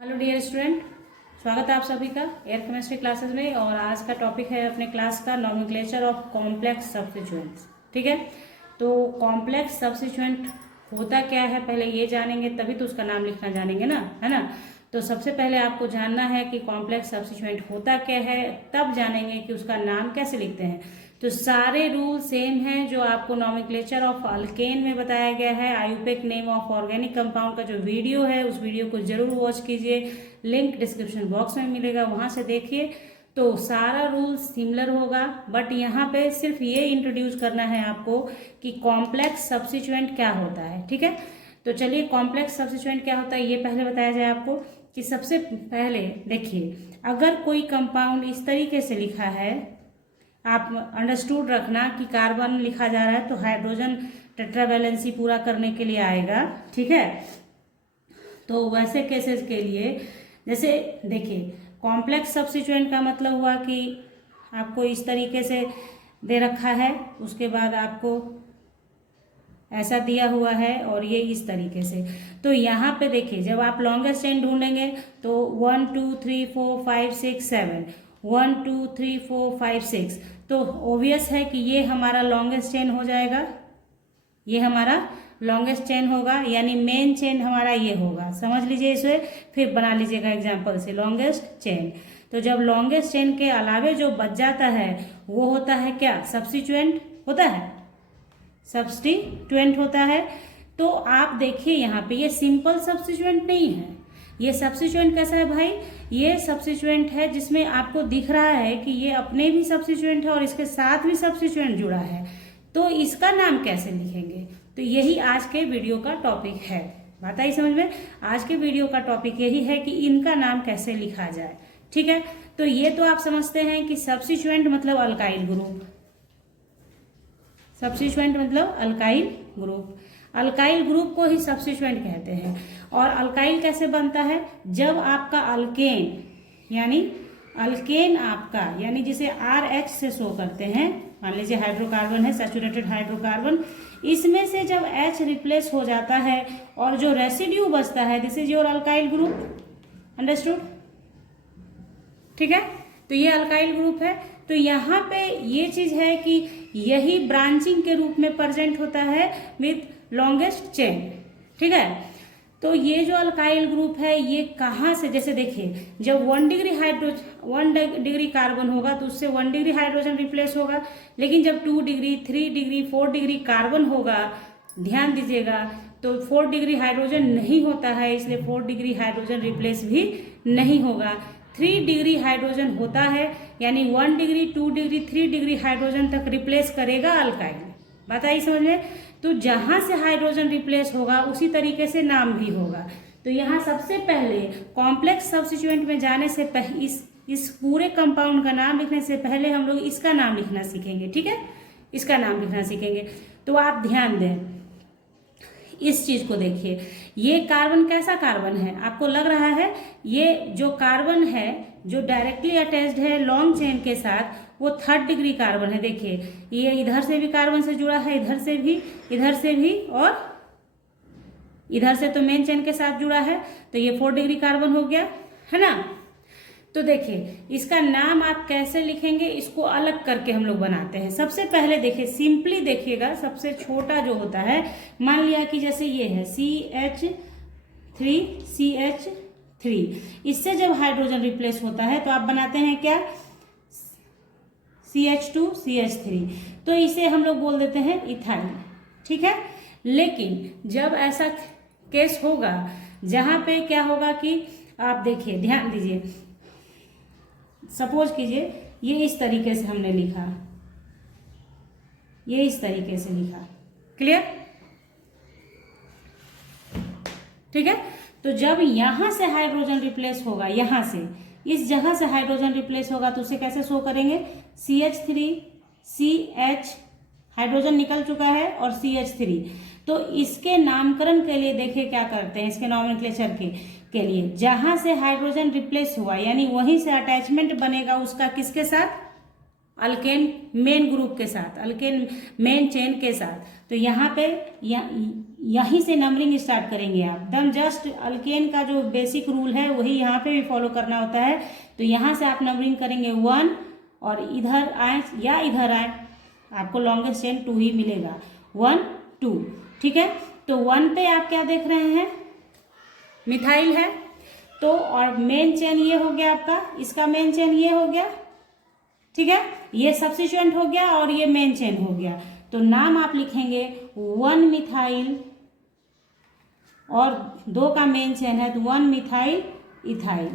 Hello dear student, स्वागत है आप सभी का एयर केमिस्ट्री क्लासेस में। और आज का टॉपिक है अपने क्लास का नॉमेनक्लेचर ऑफ कॉम्प्लेक्स सब्स्टिट्यूएंट्स। ठीक है, तो कॉम्प्लेक्स सब्स्टिट्यूएंट होता क्या है पहले ये जानेंगे, तभी तो उसका नाम लिखना जानेंगे ना, है ना। तो सबसे पहले आपको जानना है कि कॉम्प्लेक्स सब्स्टिट्यूएंट होता क्या है, तब जानेंगे कि उसका नाम कैसे लिखते हैं। तो सारे रूल सेम हैं जो आपको नॉमेनक्लेचर ऑफ अल्केन में बताया गया है। IUPAC name of organic compound का जो वीडियो है उस वीडियो को जरूर वॉच कीजिए, लिंक डिस्क्रिप्शन बॉक्स में मिलेगा, वहां से देखिए। तो सारा रूल सिमिलर होगा, बट यहाँ पे सिर्फ ये इंट्रोड्यूस करना है आपको कि कॉम्प्लेक्स सब्स्टिट्यूएंट क्या होता है। ठीक है, तो चलिए कॉम्प्लेक्स सब्स्टिट्यूएंट क्या होता है ये पहले बताया जाए आपको। कि सबसे पहले देखिए, अगर कोई कंपाउंड इस तरीके से लिखा है, आप अंडरस्टूड रखना कि कार्बन लिखा जा रहा है तो हाइड्रोजन टेट्रावैलेंसी पूरा करने के लिए आएगा। ठीक है, तो वैसे केसेस के लिए जैसे देखिए, कॉम्प्लेक्स सब्स्टिट्यूएंट का मतलब हुआ कि आपको इस तरीके से दे रखा है, उसके बाद आपको ऐसा दिया हुआ है और ये इस तरीके से। तो यहाँ पे देखिए, जब आप लॉन्गेस्ट चेन ढूंढेंगे तो 1 2 3 4 5 6 7, 1 2 3 4 5 6, तो ऑब्वियस है कि ये हमारा लॉन्गेस्ट चेन हो जाएगा, ये हमारा लॉन्गेस्ट चेन होगा, यानी मेन चेन हमारा ये होगा। समझ लीजिए इसे, फिर बना लीजिएगा एग्जाम्पल से लॉन्गेस्ट चेन। तो जब लॉन्गेस्ट चेन के अलावे जो बच जाता है वो होता है क्या, सब्स्टिट्यूएंट होता है, सब्स्टिट्यूएंट होता है। तो आप देखिए यहाँ पे ये सिंपल सब्स्टिट्यूएंट नहीं है। ये सब्स्टिट्यूएंट कैसा है भाई, ये सब्स्टिट्यूएंट है जिसमें आपको दिख रहा है कि ये अपने भी सब्स्टिट्यूएंट है और इसके साथ भी सब्स्टिट्यूएंट जुड़ा है। तो इसका नाम कैसे लिखेंगे, तो यही आज के वीडियो का टॉपिक है। बात आई समझ में। आज के वीडियो का टॉपिक यही है कि इनका नाम कैसे लिखा जाए। ठीक है, तो ये तो आप समझते हैं कि सब्स्टिट्यूएंट मतलब अल्काइल ग्रुप, सब्स्टिट्यूएंट मतलब अल्काइल ग्रुप, अल्काइल ग्रुप को ही सब्स्टिट्यूएंट कहते हैं। और अल्काइल कैसे बनता है, जब आपका अल्केन यानी अल्केन आपका यानी जिसे RH से शो करते हैं, मान लीजिए हाइड्रोकार्बन है, सैचुरेटेड हाइड्रोकार्बन, इसमें से जब H रिप्लेस हो जाता है और जो रेसिड्यू बचता है, this is your alkyl group. Understood. ठीक है, तो ये अल्काइल ग्रुप है। तो यहाँ पे ये चीज है कि यही ब्रांचिंग के रूप में प्रेजेंट होता है विथ लॉन्गेस्ट चेन। ठीक है, तो ये जो अल्काइल ग्रुप है ये कहाँ से, जैसे देखिए, जब 1 डिग्री कार्बन होगा तो उससे 1 डिग्री हाइड्रोजन रिप्लेस होगा। लेकिन जब 2 डिग्री 3 डिग्री 4 डिग्री कार्बन होगा, ध्यान दीजिएगा, तो 4 डिग्री हाइड्रोजन नहीं होता है, इसलिए 4 डिग्री हाइड्रोजन रिप्लेस भी नहीं होगा। 3 डिग्री हाइड्रोजन होता है, यानी 1 डिग्री 2 डिग्री 3 डिग्री हाइड्रोजन तक रिप्लेस करेगा अल्काइल। बात आई समझ में। तो जहां से हाइड्रोजन रिप्लेस होगा उसी तरीके से नाम भी होगा। तो यहाँ सबसे पहले कॉम्प्लेक्स सब्स्टिट्यूएंट में जाने से इस पूरे कंपाउंड का नाम लिखने से पहले हम लोग इसका नाम लिखना सीखेंगे। ठीक है, इसका नाम लिखना सीखेंगे। तो आप ध्यान दें, इस चीज को देखिए, ये कार्बन कैसा कार्बन है, आपको लग रहा है ये जो कार्बन है जो डायरेक्टली अटैच्ड है लॉन्ग चेन के साथ, वो 3rd डिग्री कार्बन है। देखिए ये इधर से भी कार्बन से जुड़ा है, इधर से भी और इधर से तो मेन चेन के साथ जुड़ा है, तो ये 4 डिग्री कार्बन हो गया, है ना। तो देखिए इसका नाम आप कैसे लिखेंगे, इसको अलग करके हम लोग बनाते हैं। सबसे पहले देखिए, सिंपली देखिएगा, सबसे छोटा जो होता है, मान लिया कि जैसे ये है CH3, इससे जब हाइड्रोजन रिप्लेस होता है तो आप बनाते हैं क्या, CH2CH3, तो इसे हम लोग बोल देते हैं इथाइल। ठीक है, लेकिन जब ऐसा केस होगा जहां पे क्या होगा कि आप देखिए, ध्यान दीजिए, सपोज कीजिए ये इस तरीके से हमने लिखा, ये इस तरीके से लिखा, क्लियर। ठीक है, तो जब यहां से हाइड्रोजन रिप्लेस होगा, यहां से इस जगह से हाइड्रोजन रिप्लेस होगा तो उसे कैसे शो करेंगे, CH3CH, हाइड्रोजन निकल चुका है, और CH3। तो इसके नामकरण के लिए देखिए क्या करते हैं, इसके नॉमेनक्लेचर के लिए जहां से हाइड्रोजन रिप्लेस हुआ यानी वहीं से अटैचमेंट बनेगा उसका, किसके साथ, अल्केन मेन ग्रुप के साथ, अल्केन मेन चेन के साथ। तो यहाँ पे यहीं से नंबरिंग स्टार्ट करेंगे आप, एकदम जस्ट अल्केन का जो बेसिक रूल है वही यहाँ पे भी फॉलो करना होता है। तो यहाँ से आप नंबरिंग करेंगे 1 और इधर आए या इधर आए, आपको लॉन्गेस्ट चेन 2 ही मिलेगा, 1 2, ठीक है। तो 1 पे आप क्या देख रहे हैं, मिथाइल है, तो और मेन चेन ये हो गया आपका, इसका मेन चेन ये हो गया, ठीक है, ये सब्स्टिट्यूएंट हो गया और ये मेन चेन हो गया। तो नाम आप लिखेंगे 1 मिथाइल और 2 का मेन चेन है तो 1 मिथाइल इथाइल।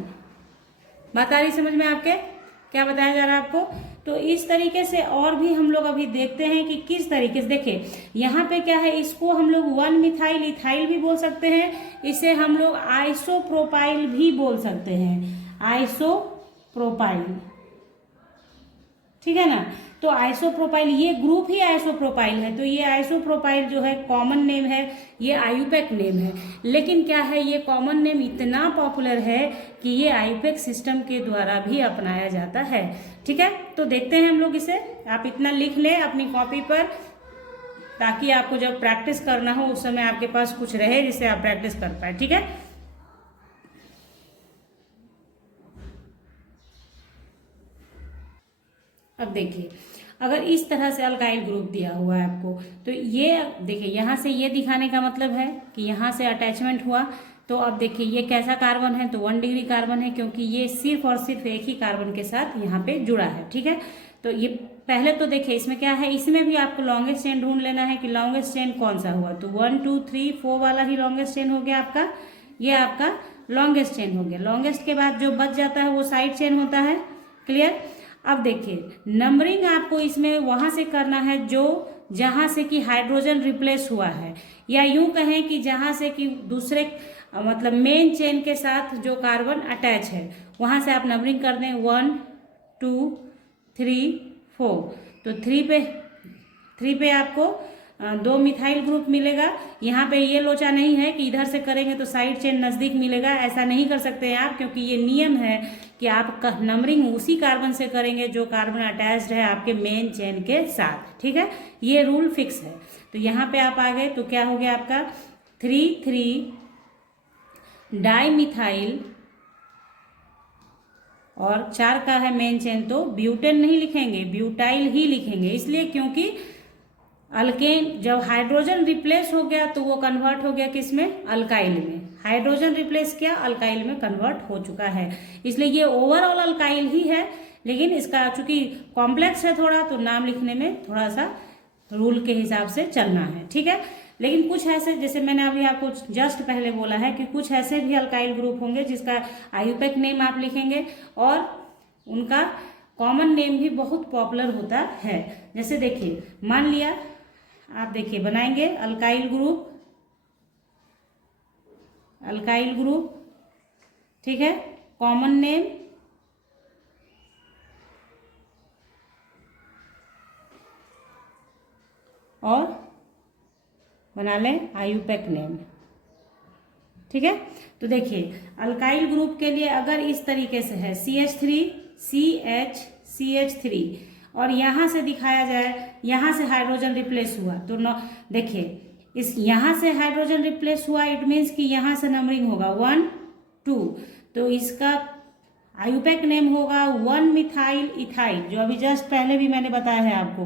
बात आ रही समझ में आपके, क्या बताया जा रहा है आपको। तो इस तरीके से और भी हम लोग अभी देखते हैं कि किस तरीके से, देखिए यहाँ पे क्या है, इसको हम लोग 1 मिथाइल इथाइल भी बोल सकते हैं, इसे हम लोग आइसोप्रोपाइल भी बोल सकते हैं, आइसोप्रोपाइल, ठीक है ना। तो आइसोप्रोपाइल, ये ग्रुप ही आइसोप्रोपाइल है, तो ये आइसोप्रोपाइल जो है कॉमन नेम है, ये आयुपेक नेम है। लेकिन क्या है, ये कॉमन नेम इतना पॉपुलर है कि ये आयुपेक सिस्टम के द्वारा भी अपनाया जाता है, ठीक है। तो देखते हैं हम लोग इसे, आप इतना लिख लें अपनी कॉपी पर, ताकि आपको जब प्रैक्टिस करना हो उस समय आपके पास कुछ रहे जिससे आप प्रैक्टिस कर पाए, ठीक है। अब देखिए, अगर इस तरह से अल्काइल ग्रुप दिया हुआ है आपको, तो ये देखिए यहाँ से ये दिखाने का मतलब है कि यहाँ से अटैचमेंट हुआ, तो अब देखिए ये कैसा कार्बन है, तो 1 डिग्री कार्बन है, क्योंकि ये सिर्फ और सिर्फ एक ही कार्बन के साथ यहाँ पे जुड़ा है, ठीक है। तो ये पहले तो देखिए इसमें क्या है, इसमें भी आपको लॉन्गेस्ट चेन ढूंढ लेना है कि लॉन्गेस्ट चेन कौन सा हुआ, तो 1 2 3 4 वाला ही लॉन्गेस्ट चेन हो गया आपका, ये आपका लॉन्गेस्ट चेन हो गया। लॉन्गेस्ट के बाद जो बच जाता है वो साइड चेन होता है, क्लियर। अब देखिए नंबरिंग आपको इसमें वहां से करना है जो जहां से कि हाइड्रोजन रिप्लेस हुआ है, या यूं कहें कि जहां से कि दूसरे मतलब मेन चेन के साथ जो कार्बन अटैच है वहां से आप नंबरिंग कर दें 1 2 3 4। तो 3 पे आपको 2 मिथाइल ग्रुप मिलेगा। यहाँ पे ये लोचा नहीं है कि इधर से करेंगे तो साइड चेन नज़दीक मिलेगा, ऐसा नहीं कर सकते हैं आप, क्योंकि ये नियम है कि आप नंबरिंग उसी कार्बन से करेंगे जो कार्बन अटैच्ड है आपके मेन चेन के साथ, ठीक है, ये रूल फिक्स है। तो यहाँ पे आप आ गए तो क्या हो गया आपका 3 3 डाई मिथाइल और 4 का है मेन चेन, तो ब्यूटेन नहीं लिखेंगे, ब्यूटाइल ही लिखेंगे, इसलिए क्योंकि अल्केन जब हाइड्रोजन रिप्लेस हो गया तो वो कन्वर्ट हो गया किसमें, अल्काइल में, हाइड्रोजन रिप्लेस किया अल्काइल में कन्वर्ट हो चुका है, इसलिए ये ओवरऑल अल्काइल ही है। लेकिन इसका चूंकि कॉम्प्लेक्स है थोड़ा, तो नाम लिखने में थोड़ा सा रूल के हिसाब से चलना है, ठीक है। लेकिन कुछ ऐसे, जैसे मैंने अभी आपको जस्ट पहले बोला है कि कुछ ऐसे भी अल्काइल ग्रुप होंगे जिसका आयुपेक नेम आप लिखेंगे और उनका कॉमन नेम भी बहुत पॉपुलर होता है। जैसे देखिए मान लिया आप देखिए बनाएंगे अल्काइल ग्रुप, ठीक है, कॉमन नेम और बना लें आयुपेक नेम, ठीक है। तो देखिए अल्काइल ग्रुप के लिए अगर इस तरीके से है CH3 और यहाँ से दिखाया जाए, यहाँ से हाइड्रोजन रिप्लेस हुआ, तो देखिए इस यहाँ से हाइड्रोजन रिप्लेस हुआ, इट मीन्स कि यहाँ से नंबरिंग होगा 1 2, तो इसका आयुपेक नेम होगा 1 मिथाइल इथाइल, जो अभी जस्ट पहले भी मैंने बताया है आपको,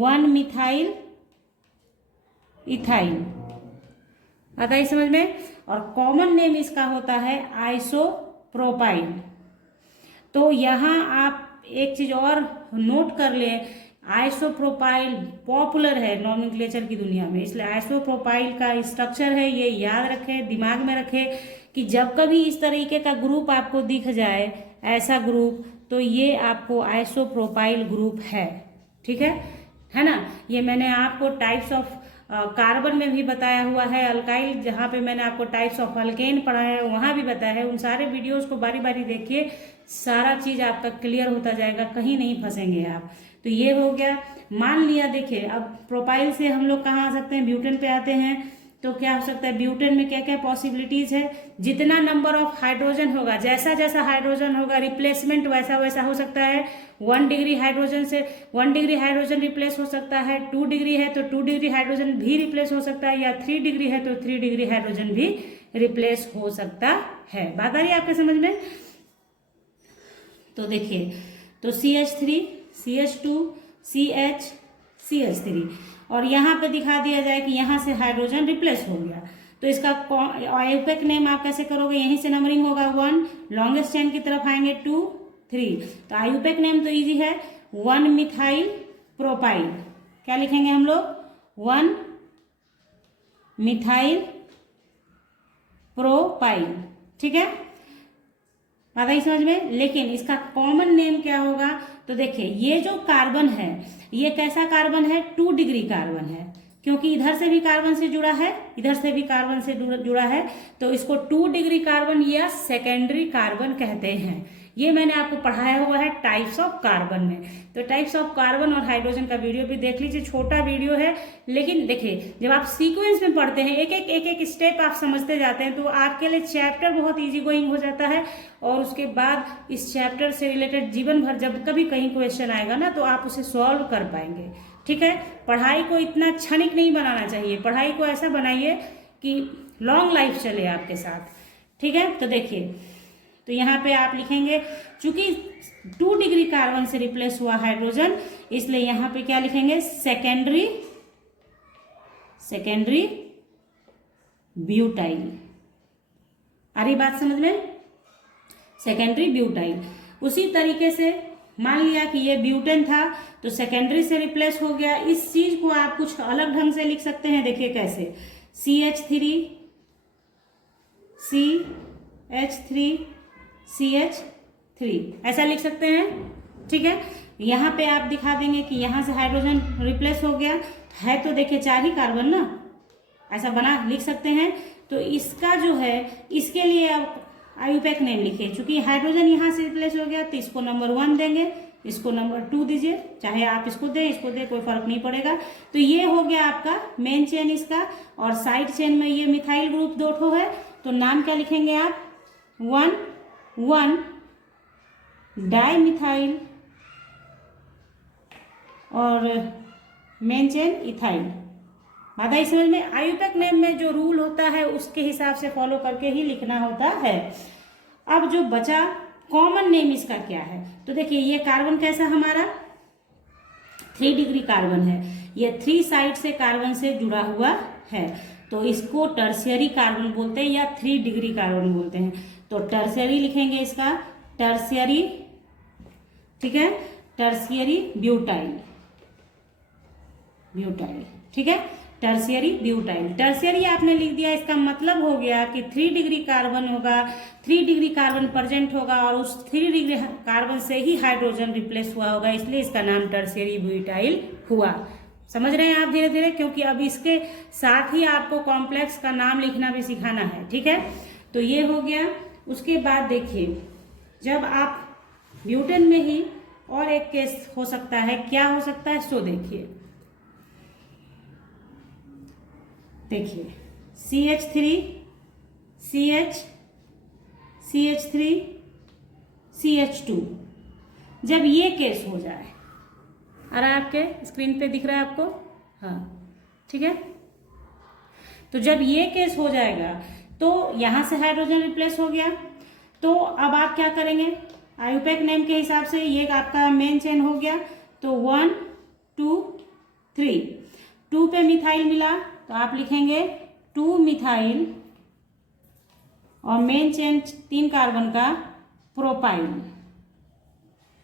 1 मिथाइल इथाइल, आता है समझ में। और कॉमन नेम इसका होता है आइसोप्रोपाइल। तो यहाँ आप एक चीज और नोट कर लें, आइसोप्रोपाइल पॉपुलर है नॉमेनक्लेचर की दुनिया में, इसलिए आइसोप्रोपाइल का स्ट्रक्चर है, ये याद रखें, दिमाग में रखें कि जब कभी इस तरीके का ग्रुप आपको दिख जाए, ऐसा ग्रुप, तो ये आपको आइसोप्रोपाइल ग्रुप है, ठीक है ना। ये मैंने आपको टाइप्स ऑफ कार्बन में भी बताया हुआ है, अल्काइल जहाँ पे मैंने आपको टाइप्स ऑफ अल्केन पढ़ाया है वहाँ भी बताया है, उन सारे वीडियोस को बारी बारी देखिए, सारा चीज आपका क्लियर होता जाएगा, कहीं नहीं फंसेंगे आप। तो ये हो गया, मान लिया देखिए अब प्रोपाइल से हम लोग कहाँ आ सकते हैं, ब्यूटेन पे आते हैं। तो क्या हो सकता है, ब्यूटेन में क्या क्या पॉसिबिलिटीज है, जितना नंबर ऑफ हाइड्रोजन होगा, जैसा जैसा हाइड्रोजन होगा रिप्लेसमेंट वैसा वैसा हो सकता है। 1 डिग्री हाइड्रोजन से 1 डिग्री हाइड्रोजन रिप्लेस हो सकता है, 2 डिग्री है तो 2 डिग्री हाइड्रोजन भी रिप्लेस हो सकता है, या 3 डिग्री है तो 3 डिग्री हाइड्रोजन भी रिप्लेस हो सकता है। बात आ रही है आपके समझ में? तो देखिए, तो CH3 CH2 CH CH3, और यहाँ पे दिखा दिया जाए कि यहाँ से हाइड्रोजन रिप्लेस हो गया, तो इसका आयुपेक नेम आप कैसे करोगे, यहीं से नंबरिंग होगा 1, लॉन्गेस्ट चेन की तरफ आएंगे 2 3, तो आयुपेक नेम तो इजी है, 1 मिथाइल प्रोपाइल। क्या लिखेंगे हम लोग, 1 मिथाइल प्रोपाइल। ठीक है, बात आई समझ में? लेकिन इसका कॉमन नेम क्या होगा, तो देखिए ये जो कार्बन है ये कैसा कार्बन है, 2 डिग्री कार्बन है, क्योंकि इधर से भी कार्बन से जुड़ा है, इधर से भी कार्बन से जुड़ा है, तो इसको 2 डिग्री कार्बन या सेकेंडरी कार्बन कहते हैं। ये मैंने आपको पढ़ाया हुआ है टाइप्स ऑफ कार्बन में, तो टाइप्स ऑफ कार्बन और हाइड्रोजन का वीडियो भी देख लीजिए, छोटा वीडियो है, लेकिन देखिए जब आप सीक्वेंस में पढ़ते हैं एक एक स्टेप आप समझते जाते हैं तो आपके लिए चैप्टर बहुत इजी गोइंग हो जाता है, और उसके बाद इस चैप्टर से रिलेटेड जीवन भर जब कभी कहीं क्वेश्चन आएगा ना तो आप उसे सॉल्व कर पाएंगे। ठीक है, पढ़ाई को इतना क्षणिक नहीं बनाना चाहिए, पढ़ाई को ऐसा बनाइए कि लॉन्ग लाइफ चले आपके साथ। ठीक है, तो देखिए, तो यहाँ पे आप लिखेंगे, चूंकि 2 डिग्री कार्बन से रिप्लेस हुआ हाइड्रोजन, इसलिए यहाँ पे क्या लिखेंगे, सेकेंडरी ब्यूटाइल। आ रही बात समझ में, सेकेंडरी ब्यूटाइल। उसी तरीके से मान लिया कि ये ब्यूटेन था तो सेकेंडरी से रिप्लेस हो गया, इस चीज को आप कुछ अलग ढंग से लिख सकते हैं। देखिए कैसे, CH3 ऐसा लिख सकते हैं। ठीक है, यहाँ पे आप दिखा देंगे कि यहाँ से हाइड्रोजन रिप्लेस हो गया है, तो देखिए 4 ही कार्बन ना, ऐसा बना लिख सकते हैं। तो इसका जो है, इसके लिए आप आयुपेक नेम लिखिए, चूंकि हाइड्रोजन यहाँ से रिप्लेस हो गया तो इसको नंबर 1 देंगे, इसको नंबर 2 दीजिए, चाहे आप इसको दें इसको दें कोई फर्क नहीं पड़ेगा। तो ये हो गया आपका मेन चेन इसका, और साइड चेन में ये मिथाइल ग्रुप 2 ठो है, तो नाम क्या लिखेंगे आप, 1 डाई मिथाइल और मेन चेन इथाइल। बात आई समझ में? आयुपेक नेम में जो रूल होता है उसके हिसाब से फॉलो करके ही लिखना होता है। अब जो बचा कॉमन नेम इसका क्या है, तो देखिए ये कार्बन कैसा हमारा 3 डिग्री कार्बन है, ये 3 साइड से कार्बन से जुड़ा हुआ है, तो इसको टर्शियरी कार्बन बोलते हैं या 3 डिग्री कार्बन बोलते हैं। तो टर्शियरी लिखेंगे इसका, टर्शियरी। ठीक है, टर्शियरी ब्यूटाइल। ठीक है, टर्शियरी ब्यूटाइल। टर्शियरी आपने लिख दिया, इसका मतलब हो गया कि 3 डिग्री कार्बन होगा, 3 डिग्री कार्बन प्रेजेंट होगा और उस 3 डिग्री कार्बन से ही हाइड्रोजन रिप्लेस हुआ होगा, इसलिए इसका नाम टर्शियरी ब्यूटाइल हुआ। समझ रहे हैं आप धीरे धीरे, क्योंकि अब इसके साथ ही आपको कॉम्प्लेक्स का नाम लिखना भी सिखाना है। ठीक है, तो ये हो गया। उसके बाद देखिए, जब आप ब्यूटेन में ही और एक केस हो सकता है, क्या हो सकता है, सो देखिए CH3 CH2, जब ये केस हो जाए, अरे आपके स्क्रीन पे दिख रहा है आपको, हाँ ठीक है, तो जब ये केस हो जाएगा तो यहां से हाइड्रोजन रिप्लेस हो गया, तो अब आप क्या करेंगे, आयुपेक नेम के हिसाब से ये आपका मेन चेन हो गया, तो 1 2 3, 2 पे मिथाइल मिला तो आप लिखेंगे 2 मिथाइल और मेन चेन 3 कार्बन का प्रोपाइल,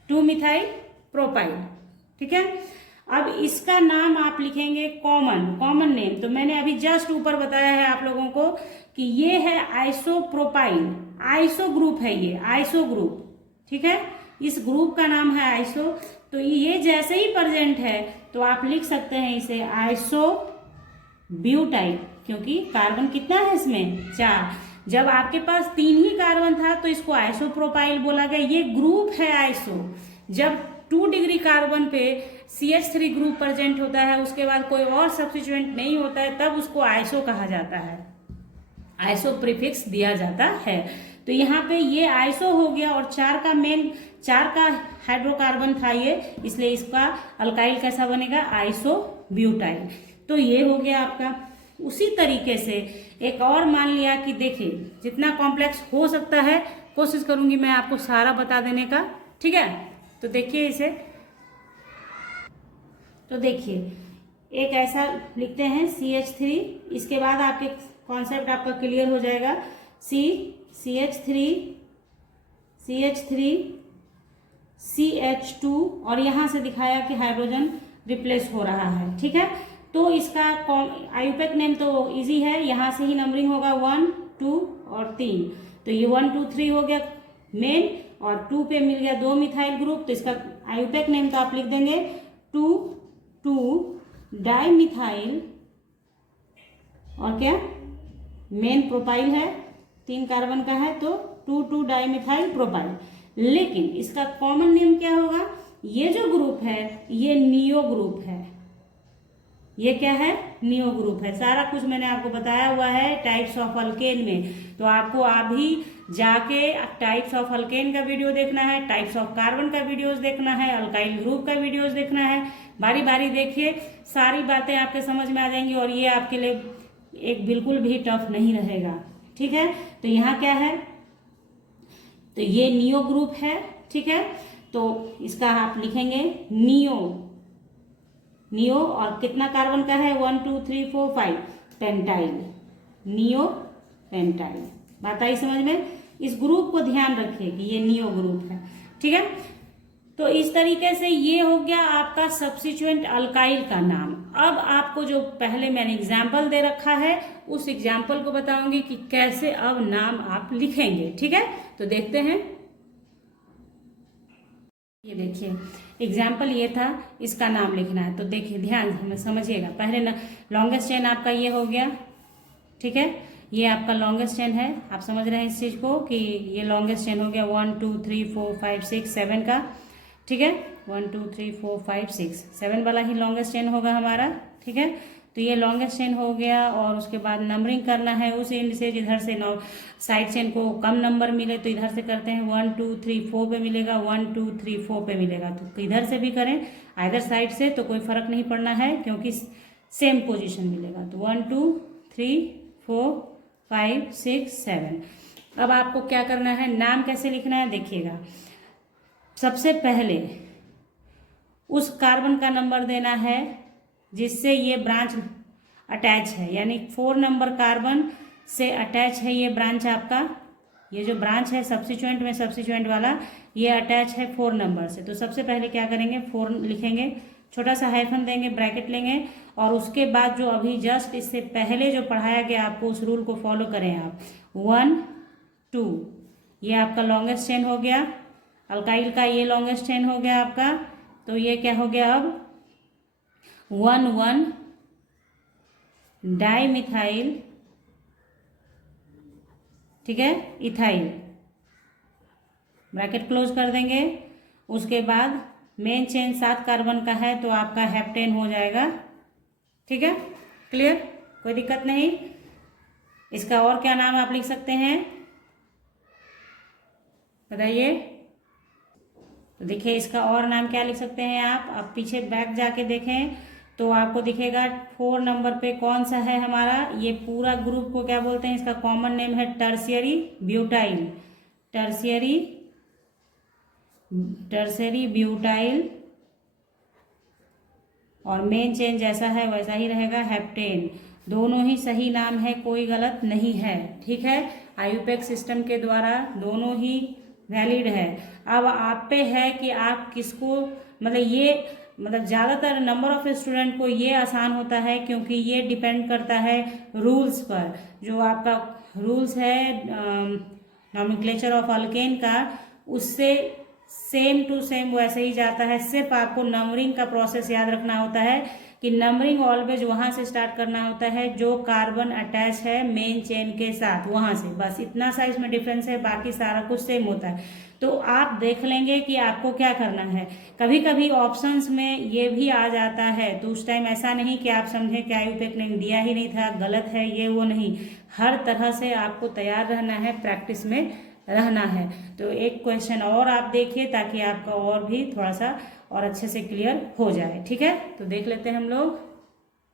2 मिथाइल प्रोपाइल। ठीक है, अब इसका नाम आप लिखेंगे कॉमन नेम, तो मैंने अभी जस्ट ऊपर बताया है आप लोगों को कि ये है आइसोप्रोपाइल, आइसो ग्रुप है ये, आइसो ग्रुप। ठीक है, इस ग्रुप का नाम है आइसो, तो ये जैसे ही प्रेजेंट है तो आप लिख सकते हैं इसे आइसो ब्यूटाइल, क्योंकि कार्बन कितना है इसमें 4, जब आपके पास 3 ही कार्बन था तो इसको आइसोप्रोपाइल बोला गया। ये ग्रुप है आइसो, जब 2 डिग्री कार्बन पे CH3 ग्रुप प्रेजेंट होता है, उसके बाद कोई और सब्स्टिट्यूएंट नहीं होता है, तब उसको आइसो कहा जाता है, आइसो प्रीफिक्स दिया जाता है। तो यहाँ पे ये आइसो हो गया और 4 का हाइड्रोकार्बन था ये, इसलिए इसका अल्काइल कैसा बनेगा, आइसो ब्यूटाइल। तो ये हो गया आपका। उसी तरीके से एक और मान लिया कि देखिए जितना कॉम्प्लेक्स हो सकता है कोशिश करूंगी मैं आपको सारा बता देने का, ठीक है। तो देखिए इसे, तो देखिए एक ऐसा लिखते हैं CH3, इसके बाद आपके कॉन्सेप्ट आपका क्लियर हो जाएगा। CH3 CH2 और यहाँ से दिखाया कि हाइड्रोजन रिप्लेस हो रहा है, ठीक है। तो इसका आयुपेक नेम तो इजी है, यहाँ से ही नंबरिंग होगा 1 2 और 3। तो ये 1 2 3 हो गया मेन, और 2 पे मिल गया 2 मिथाइल ग्रुप, तो इसका आयुपेक नेम तो आप लिख देंगे 2 डाई मिथाइल, और क्या मेन प्रोपाइल है, 3 कार्बन का है, तो 2 डाई मिथाइल प्रोपाइल। लेकिन इसका कॉमन नेम क्या होगा, ये जो ग्रुप है ये नियो ग्रुप है, ये क्या है, नियो ग्रुप है। सारा कुछ मैंने आपको बताया हुआ है टाइप्स ऑफ अल्केन में, तो आपको अभी जाके टाइप्स ऑफ अल्केन का वीडियो देखना है, टाइप्स ऑफ कार्बन का वीडियोस देखना है, अल्काइल ग्रुप का वीडियोस देखना है, बारी बारी देखिए, सारी बातें आपके समझ में आ जाएंगी और ये आपके लिए एक बिल्कुल भी टफ नहीं रहेगा, ठीक है। तो यहाँ क्या है, तो ये नियो ग्रुप है, ठीक है। तो इसका आप लिखेंगे नियो और कितना कार्बन का है, 1 2 3 4 5 पेंटाइल, नियो पेंटाइल। बात आई समझ में। इस ग्रुप को ध्यान रखिए कि ये नियो ग्रुप है, ठीक है। तो इस तरीके से ये हो गया आपका सब्स्टिट्यूएंट अल्काइल का नाम। अब आपको जो पहले मैंने एग्जाम्पल दे रखा है उस एग्जाम्पल को बताऊंगी कि कैसे अब नाम आप लिखेंगे, ठीक है। तो देखते हैं, ये देखिए एग्जाम्पल ये था, इसका नाम लिखना है। तो देखिए ध्यान हमें समझिएगा, पहले ना लॉन्गेस्ट चेन आपका ये हो गया, ठीक है, ये आपका लॉन्गेस्ट चेन है। आप समझ रहे हैं इस चीज को कि ये लॉन्गेस्ट चेन हो गया 1 2 3 4 5 6 7 का, ठीक है। 1 2 3 4 5 6 7 वाला ही लॉन्गेस्ट चेन होगा हमारा, ठीक है। तो ये लॉन्गेस्ट चेन हो गया और उसके बाद नंबरिंग करना है उस एंड से जिधर से साइड चेन को कम नंबर मिले तो इधर से करते हैं, 1 2 3 4 पे मिलेगा, 1 2 3 4 पे मिलेगा, तो इधर से भी करें आइदर साइड से, तो कोई फर्क नहीं पड़ना है क्योंकि सेम पोजीशन मिलेगा। तो 1 2 3 4 5 6 7। अब आपको क्या करना है, नाम कैसे लिखना है देखिएगा। सबसे पहले उस कार्बन का नंबर देना है जिससे ये ब्रांच अटैच है, यानी 4 नंबर कार्बन से अटैच है ये ब्रांच आपका, ये जो ब्रांच है सब्स्टिट्यूएंट में सब्स्टिट्यूएंट वाला ये अटैच है 4 नंबर से। तो सबसे पहले क्या करेंगे, 4 लिखेंगे, छोटा सा हाइफन देंगे, ब्रैकेट लेंगे, और उसके बाद जो अभी जस्ट इससे पहले जो पढ़ाया गया आपको उस रूल को फॉलो करें आप। 1 2 ये आपका लॉन्गेस्ट चेन हो गया, अल्काइल का ये लॉन्गेस्ट चेन हो गया आपका। तो ये क्या हो गया अब 1 1 डाई मिथाइल, ठीक है, इथाइल, ब्रैकेट क्लोज कर देंगे। उसके बाद मेन चेन 7 कार्बन का है तो आपका हेप्टेन हो जाएगा, ठीक है, क्लियर, कोई दिक्कत नहीं। इसका और क्या नाम आप लिख सकते हैं बताइए। तो देखिए इसका और नाम क्या लिख सकते हैं आप पीछे बैक जाके देखें तो आपको दिखेगा 4 नंबर पे कौन सा है हमारा, ये पूरा ग्रुप को क्या बोलते हैं, इसका कॉमन नेम है टर्शियरी ब्यूटाइल, टर्शियरी ब्यूटाइल, और मेन चेन जैसा है वैसा ही रहेगा हेप्टेन। दोनों ही सही नाम है, कोई गलत नहीं है, ठीक है। आयुपेक सिस्टम के द्वारा दोनों ही वैलिड है। अब आप पे है कि आप किसको, मतलब ज़्यादातर नंबर ऑफ स्टूडेंट को ये आसान होता है क्योंकि ये डिपेंड करता है रूल्स पर। जो आपका रूल्स है नॉमेनक्लेचर ऑफ अल्केन का, उससे सेम टू सेम वैसे ही जाता है, सिर्फ आपको नंबरिंग का प्रोसेस याद रखना होता है कि नंबरिंग ऑलवेज वहाँ से स्टार्ट करना होता है जो कार्बन अटैच है मेन चेन के साथ, वहाँ से, बस इतना सा इसमें डिफरेंस है, बाकी सारा कुछ सेम होता है। तो आप देख लेंगे कि आपको क्या करना है। कभी कभी ऑप्शंस में ये भी आ जाता है, तो उस टाइम ऐसा नहीं कि आप समझें कि आयुपेक ने दिया ही नहीं था, गलत है ये वो, नहीं, हर तरह से आपको तैयार रहना है, प्रैक्टिस में रहना है। तो एक क्वेश्चन और आप देखिए ताकि आपका और भी थोड़ा सा और अच्छे से क्लियर हो जाए, ठीक है। तो देख लेते हैं हम लोग।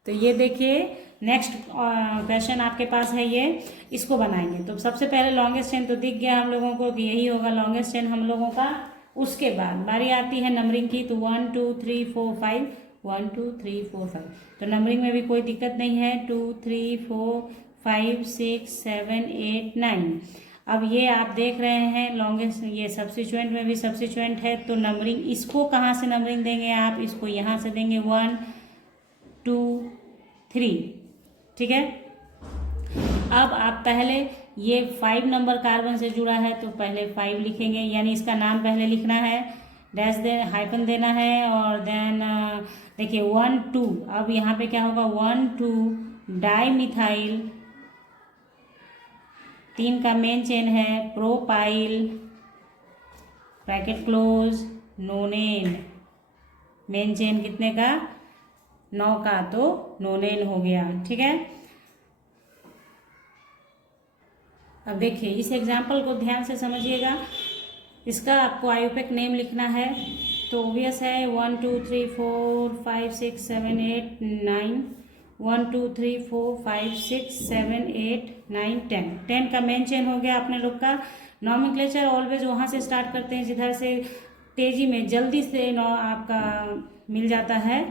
तो ये देखिए नेक्स्ट क्वेश्चन आपके पास है, ये इसको बनाएंगे। तो सबसे पहले लॉन्गेस्ट चेन तो दिख गया हम लोगों को कि यही होगा लॉन्गेस्ट चेन हम लोगों का। उसके बाद बारी आती है नंबरिंग की। तो 1 2 3 4 5, 1 2 3 4 5। तो नंबरिंग में भी कोई दिक्कत नहीं है, 2 3 4 5 6 7 8 9। अब ये आप देख रहे हैं लॉन्गेस्ट, ये सब्स्टिट्यूएंट में भी सब्स्टिट्यूएंट है, तो नंबरिंग इसको कहाँ से नंबरिंग देंगे आप, इसको यहाँ से देंगे 1 2 3, ठीक है। अब आप पहले ये 5 नंबर कार्बन से जुड़ा है तो पहले 5 लिखेंगे, यानी इसका नाम पहले लिखना है, डैश दे हाइफन देना है, और देन देखिए 1 2। अब यहाँ पे क्या होगा, 1 2 डाई मिथाइल, 3 का मेन चेन है propyl, bracket close, नोनेन। Main chain कितने का, 9 का, तो नोनेन हो गया, ठीक है। अब देखिए इस एग्जाम्पल को ध्यान से समझिएगा, इसका आपको आयुपेक नेम लिखना है। तो ऑब्वियस है 1 2 3 4 5 6 7 8 9, 1 2 3 4 5 6 7 8 9 10। 10 का मेन चेन हो गया अपने लोग का। नॉमेनक्लेचर ऑलवेज वहाँ से स्टार्ट करते हैं जिधर से तेजी में जल्दी से आपका मिल जाता है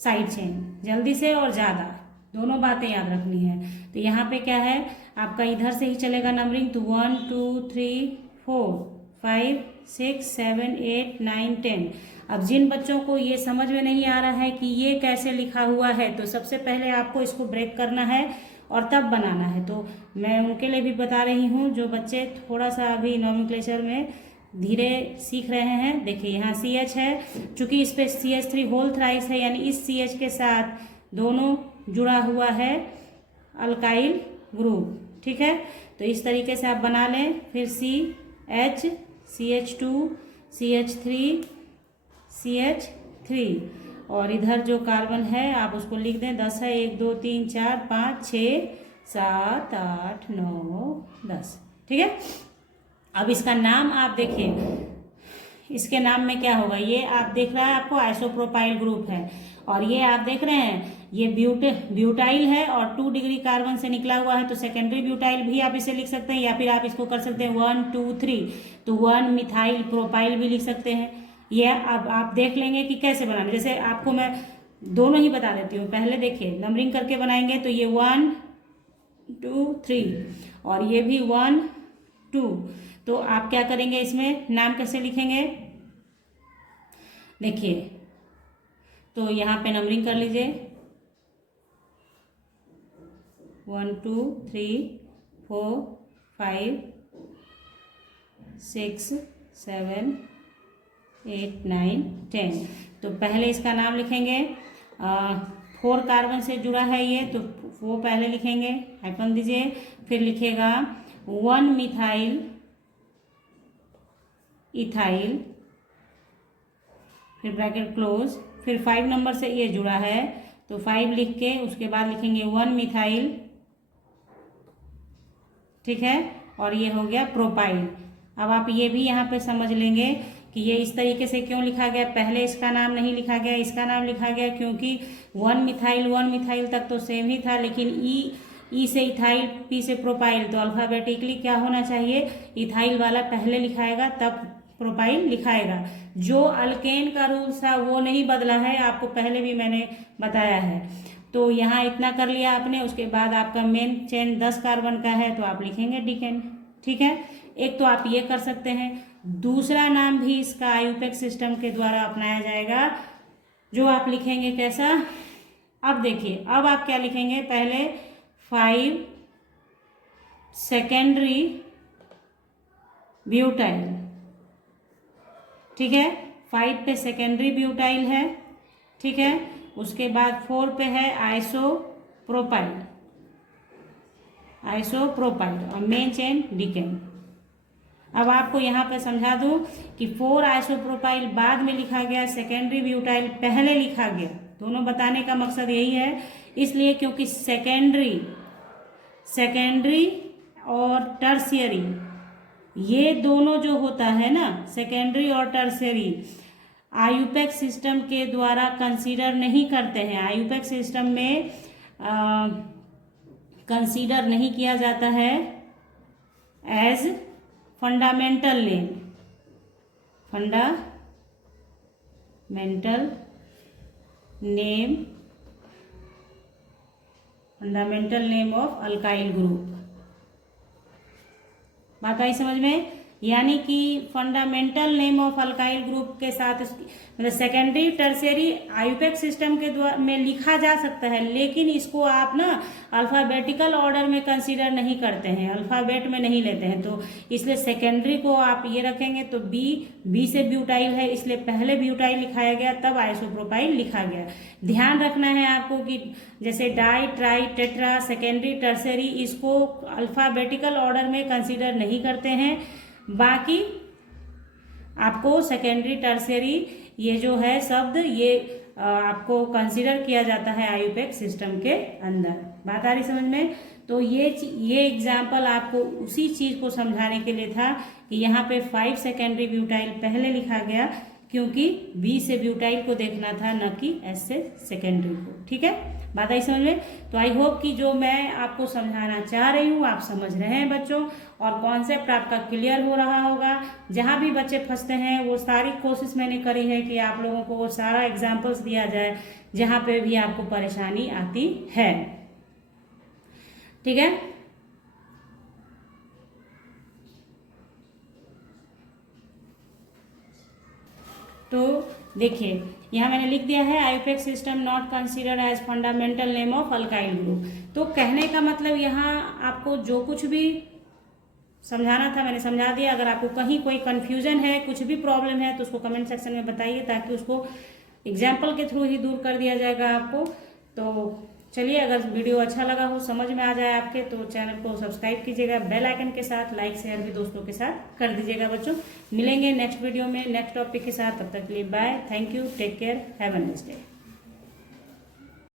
साइड चेन, जल्दी से और ज़्यादा, दोनों बातें याद रखनी है। तो यहाँ पे क्या है आपका, इधर से ही चलेगा नंबरिंग। तो 1 2 3 4 5 6 7 8 9 10। अब जिन बच्चों को ये समझ में नहीं आ रहा है कि ये कैसे लिखा हुआ है, तो सबसे पहले आपको इसको ब्रेक करना है और तब बनाना है। तो मैं उनके लिए भी बता रही हूँ जो बच्चे थोड़ा सा अभी नॉमेनक्लेचर में धीरे सीख रहे हैं। देखिए यहाँ CH है, चूंकि इस पे CH3 होल थ्राइस है, यानी इस CH के साथ दोनों जुड़ा हुआ है अल्काइल ग्रुप, ठीक है। तो इस तरीके से आप बना लें। फिर CH CH2 CH3 CH3, और इधर जो कार्बन है आप उसको लिख दें, 10 है, 1 2 3 4 5 6 7 8 9 10, ठीक है। अब इसका नाम आप देखिए, इसके नाम में क्या होगा, ये आप देख रहा है आपको आइसोप्रोपाइल ग्रुप है, और ये आप देख रहे हैं ये ब्यूटाइल है और 2 डिग्री कार्बन से निकला हुआ है, तो सेकेंडरी ब्यूटाइल भी आप इसे लिख सकते हैं, या फिर आप इसको कर सकते हैं 1 2 3, तो 1 मिथाइल प्रोपाइल भी लिख सकते हैं। ये अब आप देख लेंगे कि कैसे बनाना। जैसे आपको मैं दोनों ही बता देती हूँ, पहले देखिए नंबरिंग करके बनाएंगे। तो ये 1 2 3 और ये भी 1 2। तो आप क्या करेंगे, इसमें नाम कैसे लिखेंगे, देखिए। तो यहाँ पे नंबरिंग कर लीजिए 1 2 3 4 5 6 7 8 9 10। तो पहले इसका नाम लिखेंगे, 4 कार्बन से जुड़ा है ये, तो वो पहले लिखेंगे, हाइफन दीजिए, फिर लिखेगा 1 मिथाइल इथाइल, फिर ब्रैकेट क्लोज, फिर 5 नंबर से ये जुड़ा है तो 5 लिख के उसके बाद लिखेंगे 1 मिथाइल, ठीक है, और ये हो गया प्रोपाइल। अब आप ये भी यहाँ पे समझ लेंगे कि ये इस तरीके से क्यों लिखा गया, पहले इसका नाम नहीं लिखा गया, इसका नाम लिखा गया क्योंकि 1 मिथाइल तक तो सेम ही था, लेकिन ई से इथाइल, पी से प्रोपाइल, तो अल्फाबेटिकली क्या होना चाहिए, इथाइल वाला पहले लिखाएगा तब प्रोपाइल लिखाएगा। जो अल्केन का रूल था वो नहीं बदला है, आपको पहले भी मैंने बताया है। तो यहाँ इतना कर लिया आपने, उसके बाद आपका मेन चेन 10 कार्बन का है तो आप लिखेंगे डिकेन, ठीक है। एक तो आप ये कर सकते हैं, दूसरा नाम भी इसका आयुपेक सिस्टम के द्वारा अपनाया जाएगा, जो आप लिखेंगे कैसा। अब देखिए, अब आप क्या लिखेंगे, पहले 5 सेकेंडरी ब्यूटाइल, ठीक है, 5 पे सेकेंडरी ब्यूटाइल है, ठीक है। उसके बाद 4 पे है आइसोप्रोपाइल और मेन चेन डिकेन। अब आपको यहाँ पे समझा दूं कि 4 आइसोप्रोपाइल बाद में लिखा गया, सेकेंडरी ब्यूटाइल पहले लिखा गया। दोनों बताने का मकसद यही है, इसलिए क्योंकि सेकेंडरी और टर्शियरी ये दोनों जो होता है ना, सेकेंडरी और टर्शियरी आयुपेक सिस्टम के द्वारा कंसीडर नहीं करते हैं। आयुपेक सिस्टम में कंसीडर नहीं किया जाता है as fundamental name of alkyl group. बात आई समझ में? यानी कि fundamental name of alkyl group के साथ मतलब सेकेंडरी टर्शियरी आयुपेक सिस्टम के द्वारा में लिखा जा सकता है, लेकिन इसको आप ना अल्फाबेटिकल ऑर्डर में कंसीडर नहीं करते हैं, अल्फाबेट में नहीं लेते हैं। तो इसलिए सेकेंडरी को आप ये रखेंगे तो बी से ब्यूटाइल है, इसलिए पहले ब्यूटाइल लिखाया गया, तब आइसोप्रोपाइल लिखा गया। ध्यान रखना है आपको कि जैसे di, tri, tetra, secondary, tertiary इसको अल्फाबेटिकल ऑर्डर में कंसीडर नहीं करते हैं। बाकी आपको सेकेंडरी टर्शियरी ये जो है शब्द ये आपको कंसीडर किया जाता है आयुपेक सिस्टम के अंदर। बात आ रही समझ में? तो ये एग्जाम्पल आपको उसी चीज को समझाने के लिए था कि यहाँ पे 5 सेकेंडरी ब्यूटाइल पहले लिखा गया क्योंकि बी से ब्यूटाइल को देखना था, न कि एस से सेकेंडरी को। ठीक है, बात आई समझ में? तो आई होप कि जो मैं आपको समझाना चाह रही हूँ आप समझ रहे हैं बच्चों, और कॉन्सेप्ट आपका क्लियर हो रहा होगा। जहाँ भी बच्चे फंसते हैं वो सारी कोशिश मैंने करी है कि आप लोगों को वो सारा एग्जाम्पल्स दिया जाए जहाँ पे भी आपको परेशानी आती है। ठीक है, तो देखिए यहाँ मैंने लिख दिया है IUPAC system not considered as fundamental name of alkyl group. तो कहने का मतलब यहाँ आपको जो कुछ भी समझाना था मैंने समझा दिया। अगर आपको कहीं कोई कंफ्यूजन है, कुछ भी प्रॉब्लम है तो उसको कमेंट सेक्शन में बताइए, ताकि उसको एग्जाम्पल के थ्रू ही दूर कर दिया जाएगा आपको। तो चलिए, अगर वीडियो अच्छा लगा हो, समझ में आ जाए आपके, तो चैनल को सब्सक्राइब कीजिएगा बेल आइकन के साथ, लाइक शेयर भी दोस्तों के साथ कर दीजिएगा बच्चों। मिलेंगे नेक्स्ट वीडियो में नेक्स्ट टॉपिक के साथ, तब तक के लिए bye, thank you, take care, have a nice day.